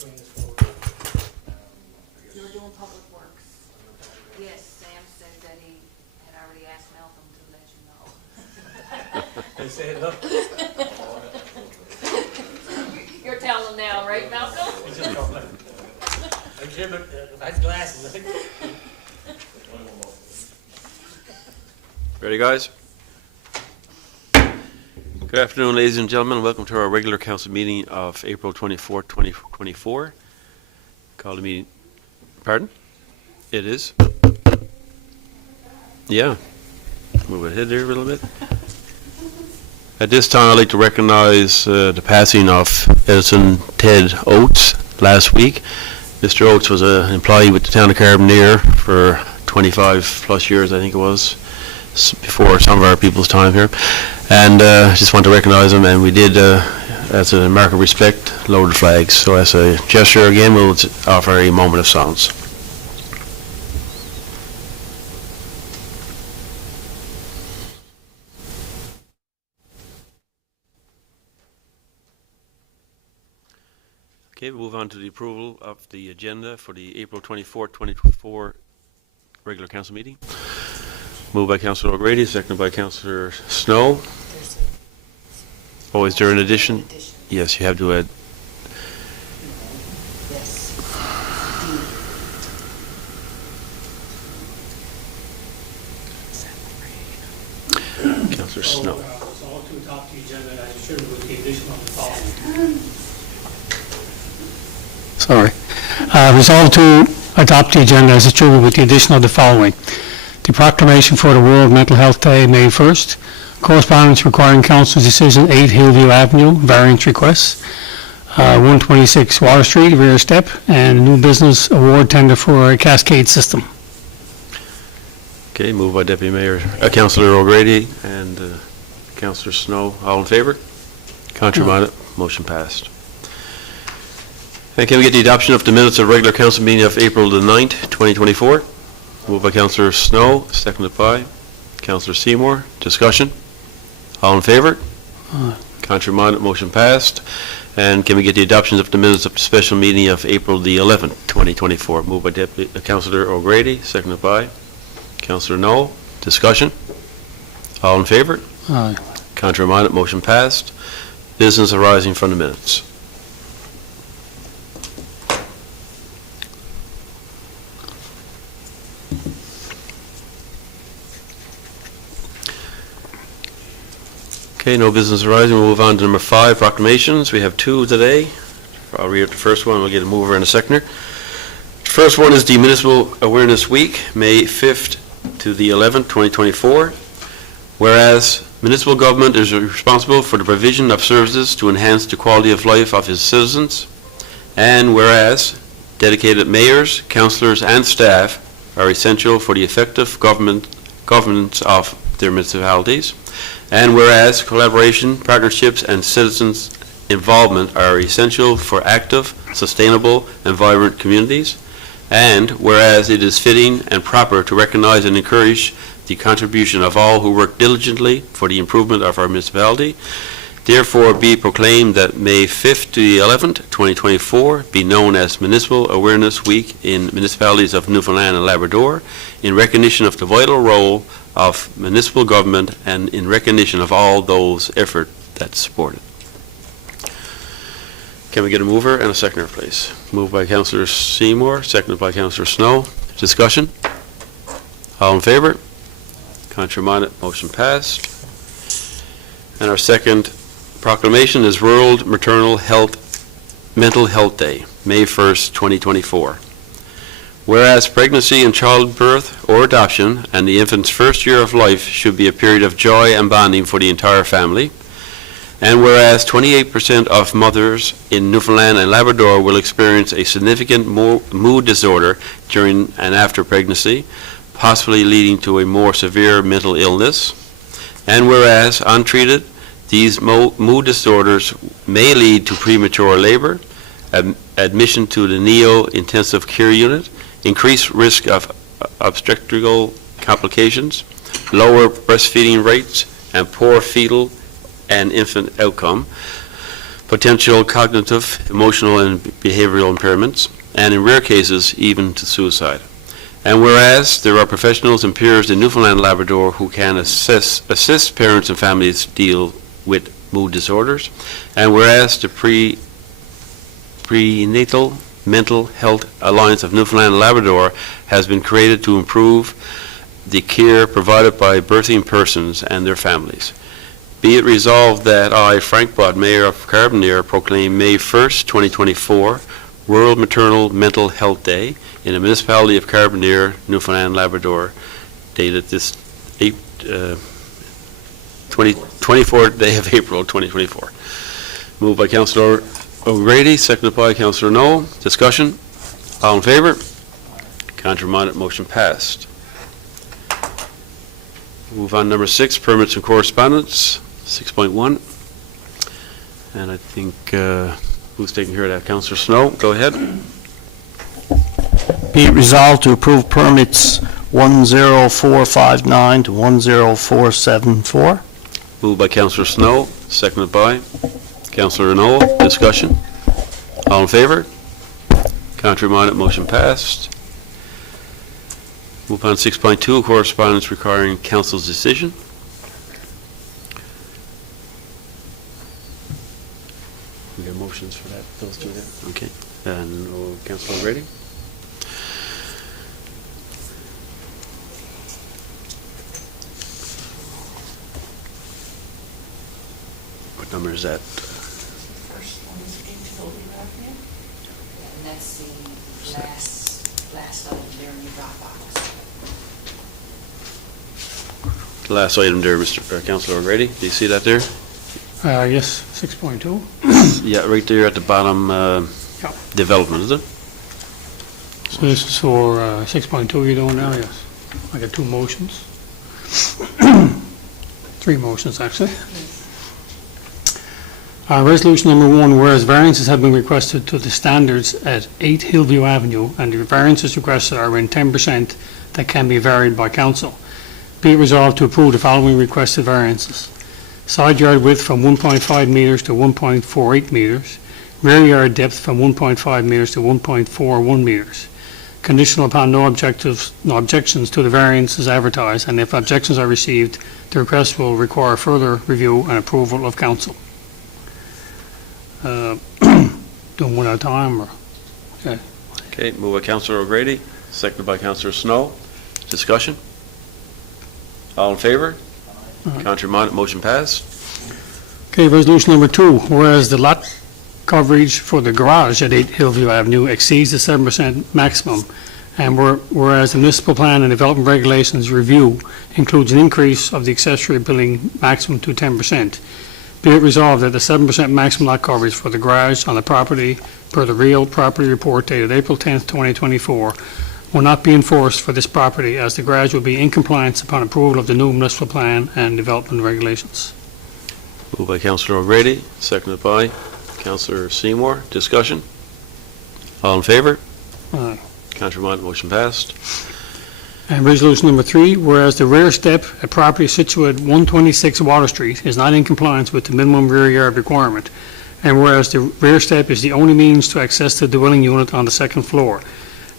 bring this forward? You were doing public works. Yes, Sam said that he had already asked Malcolm to let you know. They say, look, You're telling him now, right, Malcolm? it's just public. Exhibit, nice glasses, I think. Ready, guys? Good afternoon, ladies and gentlemen. Welcome to our regular council meeting of April 24, 2024. Call the meeting. Pardon? It is. Yeah. Move ahead there a little bit. At this time, I'd like to recognize the passing of Edison Ted Oates last week. Mr. Oates was an employee with the town of Carbonear for 25 plus years, I think it was, before some of our people's time here. And just want to recognize him, and we did, as a mark of respect, lower the flags. So as a gesture again, we'll offer a moment of silence. Okay, we'll move on to the approval of the agenda for the April 24, 2024 regular council meeting. Moved by Councillor O'Grady, seconded by Councillor Snow. Oh, is there an addition? Yes, you have to add. Yes. Councillor Snow. It's all to adopt the agenda as it should with the addition of the following. Sorry. Resolved to adopt the agenda as distributed with the addition of the following. The proclamation for the World Mental Health Day, May 1st. Correspondence requiring council's decision, 8 Hillview Avenue, variance requests. 126 Water Street, rear step, and new business award tender for a cascade system. Okay, moved by Deputy Mayor, Councillor O'Grady and Councillor Snow. All in favor? Contrary minded? Motion passed. And can we get the adoption of the minutes of regular council meeting of April the 9th, 2024? Moved by Councillor Snow, seconded by Councillor Seymour. Discussion? All in favor? Contrary minded? Motion passed. And can we get the adoption of the minutes of the special meeting of April the 11th, 2024? Moved by Councillor O'Grady, seconded by Councillor Noel. Discussion? All in favor? Aye. Contrary minded? Motion passed. Business arising from the minutes. Okay, no business arising. We'll move on to number 5, proclamations. We have 2 today. I'll read the first one. We'll get a mover and a seconder. The first one is the Municipal Awareness Week, May 5th to the 11th, 2024. Whereas municipal government is responsible for the provision of services to enhance the quality of life of its citizens. And whereas dedicated mayors, councillors, and staff are essential for the effective governance of their municipalities. And whereas collaboration, partnerships, and citizens' involvement are essential for active, sustainable, and vibrant communities. And whereas it is fitting and proper to recognize and encourage the contribution of all who work diligently for the improvement of our municipality, therefore be proclaimed that May 5th to the 11th, 2024 be known as Municipal Awareness Week in municipalities of Newfoundland and Labrador in recognition of the vital role of municipal government and in recognition of all those efforts that support it. Can we get a mover and a seconder, please? Moved by Councillor Seymour, seconded by Councillor Snow. Discussion? All in favor? Contrary minded? Motion passed. And our second proclamation is World Mental Health Day, May 1st, 2024. Whereas pregnancy and childbirth or adoption and the infant's first year of life should be a period of joy and bonding for the entire family. And whereas 28% of mothers in Newfoundland and Labrador will experience a significant mood disorder during and after pregnancy, possibly leading to a more severe mental illness. And whereas untreated, these mood disorders may lead to premature labor, admission to the Neo-Intensive Care Unit, increased risk of obstetrical complications, lower breastfeeding rates, and poor fetal and infant outcome. potential cognitive, emotional, and behavioral impairments, and in rare cases, even to suicide. And whereas there are professionals and peers in Newfoundland and Labrador who can assist parents and families deal with mood disorders, and whereas the Prenatal Mental Health Alliance of Newfoundland and Labrador has been created to improve the care provided by birthing persons and their families. Be it resolved that I, Frank Bott, Mayor of Carbonear, proclaim May 1st, 2024, World Maternal Mental Health Day in the municipality of Carbonear, Newfoundland and Labrador, dated this 24th day of April 2024. Moved by Councillor O'Grady, seconded by Councillor Noel. Discussion? All in favor? Contrary-minded, motion passed. Move on to number 6, permits and correspondence, 6.1. And I think, who's taking care of that? Councillor Snow, go ahead. Be it resolved to approve permits 10459 to 10474. Moved by Councillor Snow, seconded by Councillor Noel. Discussion? All in favor? Contrary-minded, motion passed. Move on to 6.2, correspondence requiring council's decision. We got motions for that, those two there? Okay. And Councillor O'Grady? What number is that? First one is 8 Hillview Avenue. And that's the last item there in your Dropbox. The last item there, Councillor O'Grady. Do you see that there? Yes, 6.2. Yeah, right there at the bottom, development, is it? So this is for 6.2 you're doing now, yes. I got 2 motions. 3 motions, actually. Resolution number 1, whereas variances have been requested to the standards at 8 Hillview Avenue, and the variances requested are in 10% that can be varied by council. Be it resolved to approve the following requested variances. Side yard width from 1.5 meters to 1.48 meters, rear yard depth from 1.5 meters to 1.41 meters. Conditional upon no objections to the variances advertised, and if objections are received, the request will require further review and approval of council. Doing one at a time, or? Okay. Okay, moved by Councillor O'Grady, seconded by Councillor Snow. Discussion? All in favor? Contrary-minded, motion passed. Okay, resolution number 2, whereas the lot coverage for the garage at 8 Hillview Avenue exceeds the 7% maximum, and whereas the municipal plan and development regulations review includes an increase of the accessory building maximum to 10%. Be it resolved that the 7% maximum lot coverage for the garage on the property per the real property report dated April 10th, 2024, will not be enforced for this property, as the garage will be in compliance upon approval of the new municipal plan and development regulations. Moved by Councillor O'Grady, seconded by Councillor Seymour. Discussion? All in favor? Aye. Contrary-minded, motion passed. And resolution number 3, whereas the rear step at property situated 126 Water Street is not in compliance with the minimum rear yard requirement, and whereas the rear step is the only means to access the dwelling unit on the second floor,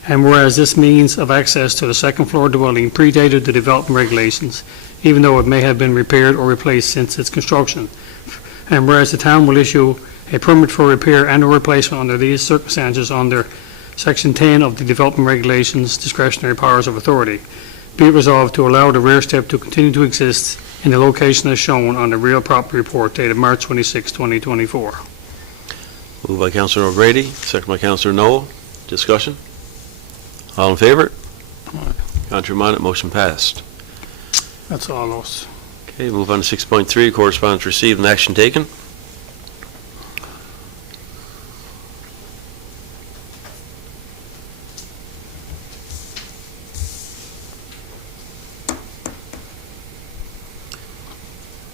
and whereas this means of access to the second floor dwelling predated the development regulations, even though it may have been repaired or replaced since its construction, and whereas the town will issue a permit for repair and or replacement under these circumstances under Section 10 of the Development Regulations, Discretionary Powers of Authority, be it resolved to allow the rear step to continue to exist in the location as shown on the real property report dated March 26, 2024. Moved by Councillor O'Grady, seconded by Councillor Noel. Discussion? All in favor? Contrary-minded, motion passed. That's all those. Okay, move on to 6.3, correspondence received and action taken.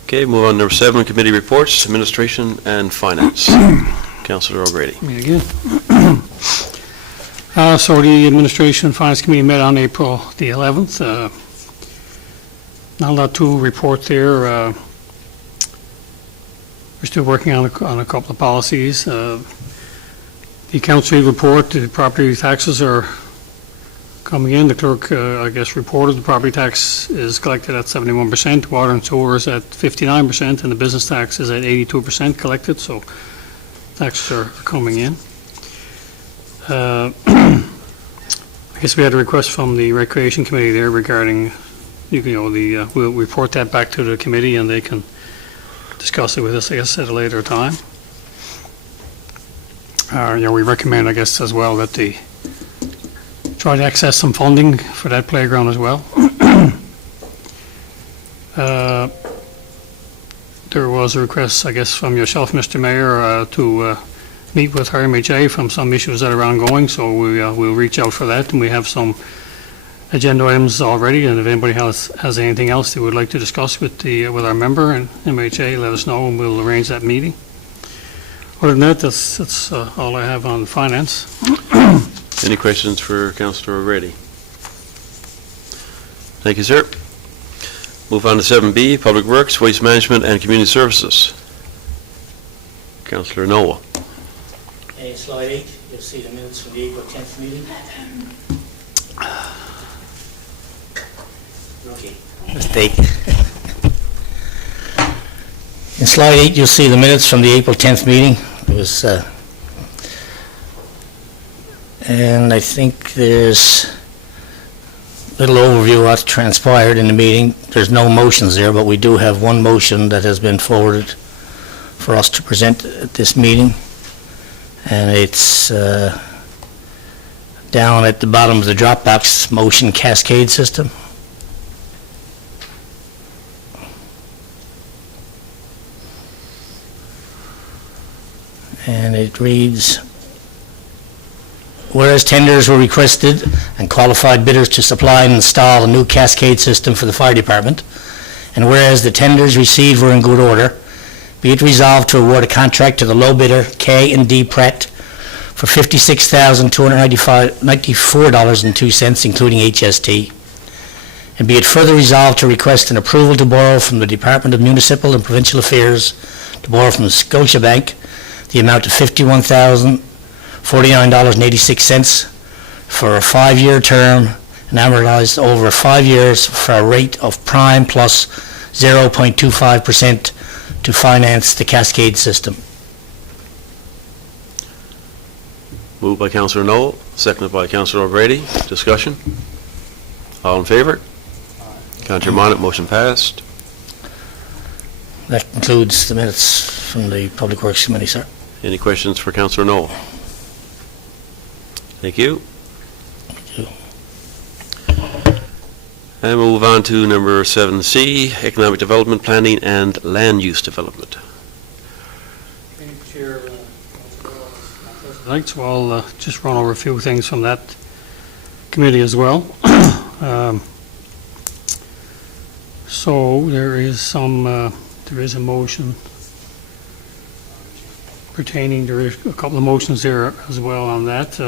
Okay, move on to number 7, committee reports, administration and finance. Councillor O'Grady. Me again. So the Administration and Finance Committee met on April the 11th. Not a lot to report there. We're still working on a couple of policies. The accounts report, the property taxes are coming in. The clerk, I guess, reported the property tax is collected at 71%, water and sewer is at 59%, and the business tax is at 82% collected, so taxes are coming in. I guess we had a request from the Recreation Committee there regarding, we'll report that back to the committee and they can discuss it with us, I guess, at a later time. We recommend, I guess, as well that they try to access some funding for that playground as well. There was a request, I guess, from yourself, Mr. Mayor, to meet with RMHA from some issues that are ongoing, so we'll reach out for that, and we have some agenda items already, and if anybody has anything else they would like to discuss with our member and MHA, let us know, and we'll arrange that meeting. Other than that, that's all I have on finance. Any questions for Councillor O'Grady? Thank you, sir. Move on to 7B, Public Works, Waste Management and Community Services. Councillor Noah. Slide 8, you'll see the minutes from the April 10th meeting. Rookie. Mistake. In slide 8, you'll see the minutes from the April 10th meeting. It was, and I think there's a little overview of what transpired in the meeting. There's no motions there, but we do have one motion that has been forwarded for us to present at this meeting. And it's down at the bottom of the Dropbox, motion cascade system. And it reads, whereas tenders were requested and qualified bidders to supply and install a new cascade system for the fire department, and whereas the tenders received were in good order, be it resolved to award a contract to the low bidder, K&D Pratt, for $56,294.02, including HST. And be it further resolved to request an approval to borrow from the Department of Municipal and Provincial Affairs, to borrow from the Scotiabank, the amount of $51,049.86 for a 5-year term and amortized over 5 years for a rate of prime plus 0.25% to finance the cascade system. Moved by Councillor Noel, seconded by Councillor O'Grady. Discussion? All in favor? Councillor Monnet, motion passed. That concludes the minutes from the Public Works Committee, sir. Any questions for Councillor Noel? Thank you. Thank you. And we'll move on to number 7C, Economic Development Planning and Land Use Development. Chair, I'd like to just run over a few things from that committee as well. So there is a motion pertaining, there is a couple of motions there as well on that.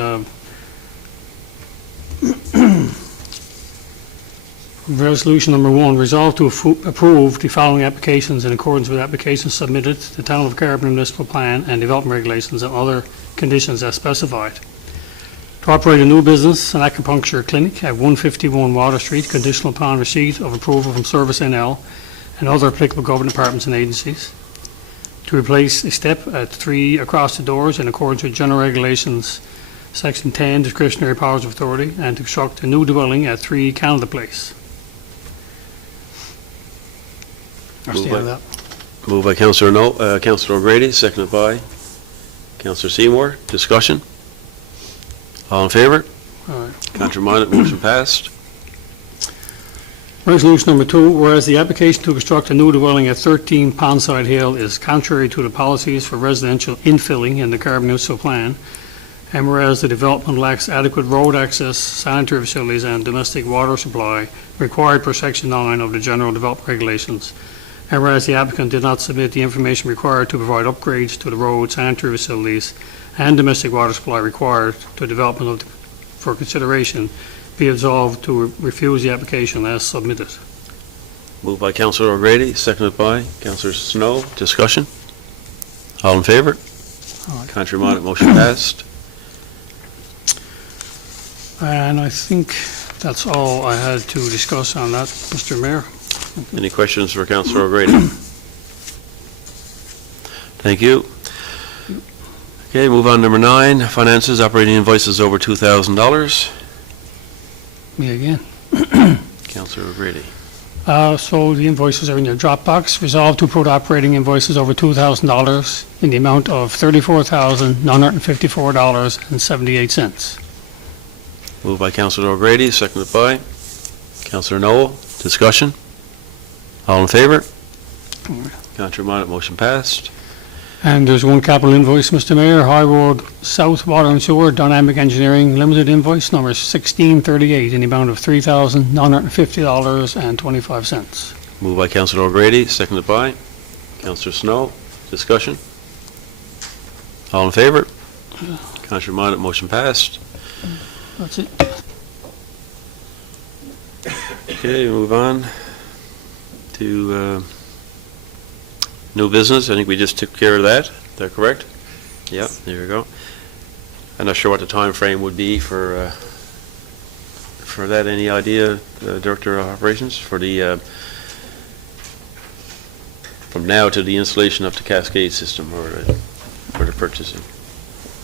Resolution number 1, resolve to approve the following applications in accordance with applications submitted to the Town of Carbonear Municipal Plan and Development Regulations and other conditions as specified. To operate a new business, an acupuncture clinic at 151 Water Street, conditional upon receipt of approval from Service NL and other applicable government departments and agencies. To replace a step at 3 across the doors in accordance with General Regulations Section 10, Discretionary Powers of Authority, and to construct a new dwelling at 3 Canada Place. Moved by Councillor O'Grady, seconded by Councillor Seymour. Discussion? All in favor? All right. Councillor Monnet, motion passed. Resolution number 2, whereas the application to construct a new dwelling at 13 Pondside Hill is contrary to the policies for residential infilling in the Carbonear Municipal Plan, and whereas the development lacks adequate road access, sanitary facilities, and domestic water supply required per Section 9 of the General Development Regulations, and whereas the applicant did not submit the information required to provide upgrades to the road, sanitary facilities, and domestic water supply required to development for consideration, be resolved to refuse the application as submitted. Moved by Councillor O'Grady, seconded by Councillor Snow. Discussion? All in favor? Aye. Contrary minded, motion passed. And I think that's all I had to discuss on that, Mr. Mayor. Any questions for Councillor O'Grady? Thank you. Okay, move on to number 9, finances, operating invoices over $2,000. Me again. Councillor O'Grady. So the invoices are in your Dropbox. Resolved to approve operating invoices over $2,000 in the amount of $34,954.78. Moved by Councillor O'Grady, seconded by Councillor Noel. Discussion? All in favor? Contrary minded, motion passed. And there's one capital invoice, Mr. Mayor, High Road South Water and Sewer Dynamic Engineering Limited invoice number 1638 in the amount of $3,950.25. Moved by Councillor O'Grady, seconded by Councillor Snow. Discussion? All in favor? Contrary minded, motion passed. That's it. Okay, move on to new business. I think we just took care of that. Is that correct? Yeah, there we go. I'm not sure what the time frame would be for that. Any idea, Director of Operations, for the from now to the installation of the Cascade system or the purchasing?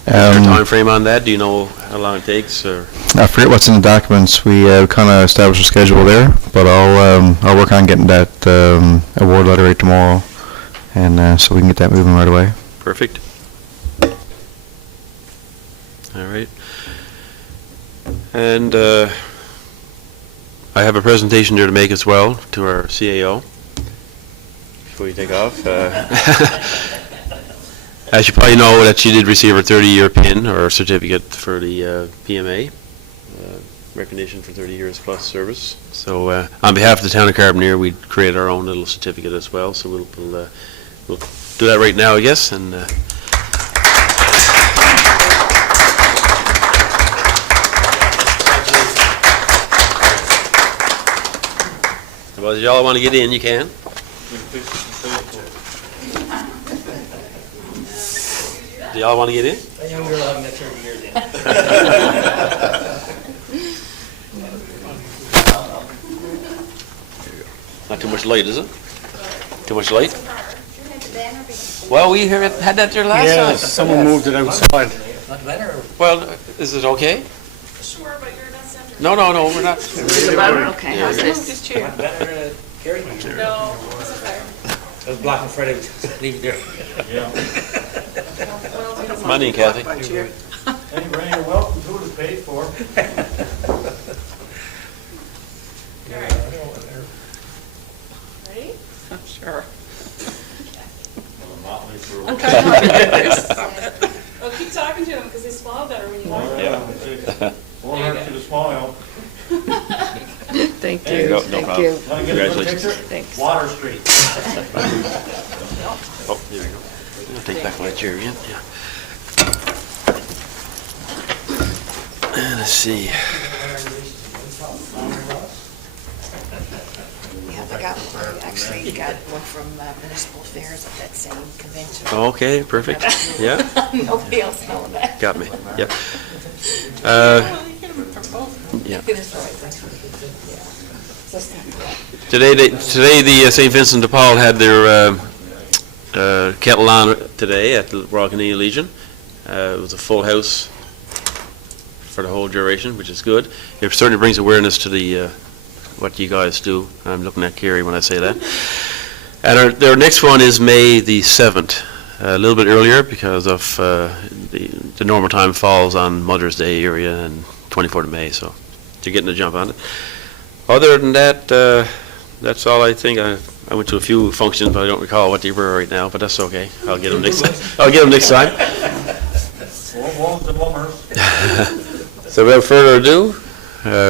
Is there a time frame on that? Do you know how long it takes? Or? I forget what's in the documents. We kind of established a schedule there, but I'll work on getting that award letter right tomorrow, and so we can get that moving right away. Perfect. All right. And I have a presentation there to make as well to our CAO before you take off. As you probably know, that she did receive her 30-year PIN or certificate for the PMA, recognition for 30 years plus service. So on behalf of the town of Carbonear, we created our own little certificate as well. So we'll do that right now, I guess. And well, if y'all want to get in, you can. Do y'all want to get in? A young girl having that 30 years in. Not too much light, is it? Too much light? Well, we had that there last time. Someone moved it outside. Not better. Well, is it okay? Sure, but you're not centered. No, we're not. Okay, how's this? Not better, Gary? No, it's okay. I was blocking Freddie, leave it there. Money, Kathy. Hey, Ray, you're welcome to it, it's paid for. Ready? Sure. I'm trying not to get this. Well, keep talking to him because they smile better when you talk to them. Won't hurt you to smile. Thank There you go, no problem. Want to get a good Congratulations. picture? Thanks. Water Street. Oh, there we go. I'll take back my chair again, yeah. And let's see. Yeah, I actually got one from Municipal Affairs at that same convention. Okay, perfect. Yeah, Nobody else knowing that. got me, yep. Well, you get them from both. Yeah. It is the right thing. Yeah. So it's not bad. Today the St. Vincent de Paul had their kettle on today at the Royal Canadian Legion. It was a full house for the whole duration, which is good. It certainly brings awareness to the what you guys do. I'm looking at Kerry when I say that. And their next one is May the 7th, a little bit earlier because of the normal time falls on Mother's Day area and 24th of May, so you're getting a jump on it. Other than that, that's all I think. I went to a few functions, but I don't recall what they were right now, but that's okay. I'll get them next time. Won't the bummers. So without further ado,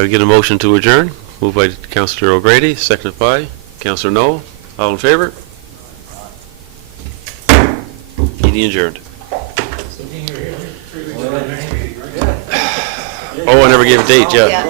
get a motion to adjourn. Moved by Councillor O'Grady, seconded by Councillor Noel. All in favor? Meeting adjourned. Oh, I never gave a date, yeah.